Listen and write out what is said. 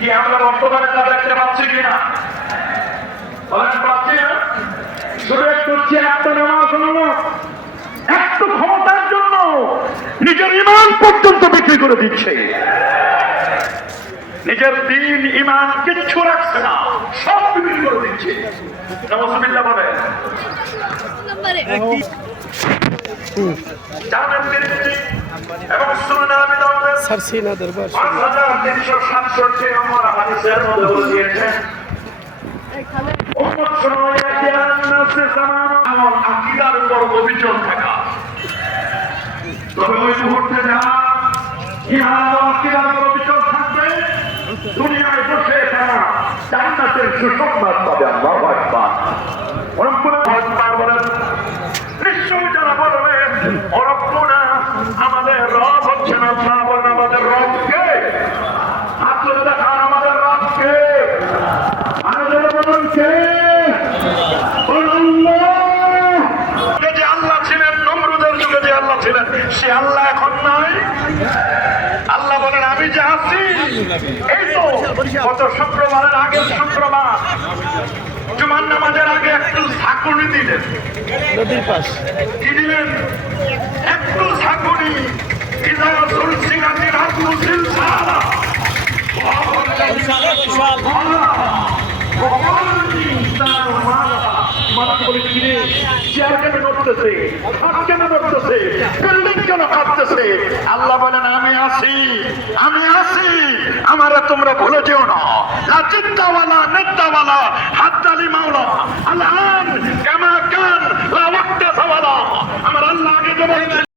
কি আমরা বর্তমানে তা দেখতে পাচ্ছি কিনা? বলেন পাচ্ছি না? শুধু একটু চেয়ারটা নেওয়ার জন্য, একটু ক্ষমতার জন্য নিজের ইমান পর্যন্ত বিক্রি করে দিচ্ছে। নিজের দিন ইমান কিচ্ছু রাখছে না, সব বিক্রি করে দিচ্ছে। নাউযুবিল্লাহ বলে এবং সুনানে আবি দাউদের 5367 নম্বর হাদিসের মধ্যে বলে দিয়েছেন, উম্মত শোনো, ইয়াতিয়ান্নাসে জামান আমল আকীদার উপর অভিযোগ থাকা। তবে ওই মুহূর্তে যারা ইমান ও আকীদার উপর অভিযোগ থাকবে, দুনিয়ায় বসে তারা জান্নাতের সুসংবাদ পাবে। আল্লাহু আকবার। রব্বুল আকবার বলেন, নিশ্চয়ই যারা বলবে ও রব্বুনা, আমাদের রব হচ্ছেন আল্লাহ, বলেন আমাদের রব কে? হাত তুলে দেখান, আমাদের রব কে? আমাদের বলুন কে? যে আল্লাহ ছিলেন নমরুদের যুগে, যে আল্লাহ ছিলেন সে আল্লাহ এখন নাই। আল্লাহ বলেন আমি যে আছি, এই তো গত শুক্রবারের আগের শুক্রবার জুমার নামাজের আগে একটু ঝাঁকুনি দিলেন। নদীর পাশ কি দিলেন? একটু ঝাঁকুনি। আল্লাহ বলেন আমি আছি, আমি আছি, আমারে তোমরা ভুলে যেও না। চিন্তাওয়ালা নেতাওয়ালা হাততালি মাওলা আল্লাহ কামা কান লা ওয়াক্তা সাওয়ালা। আমার আল্লাহ আগে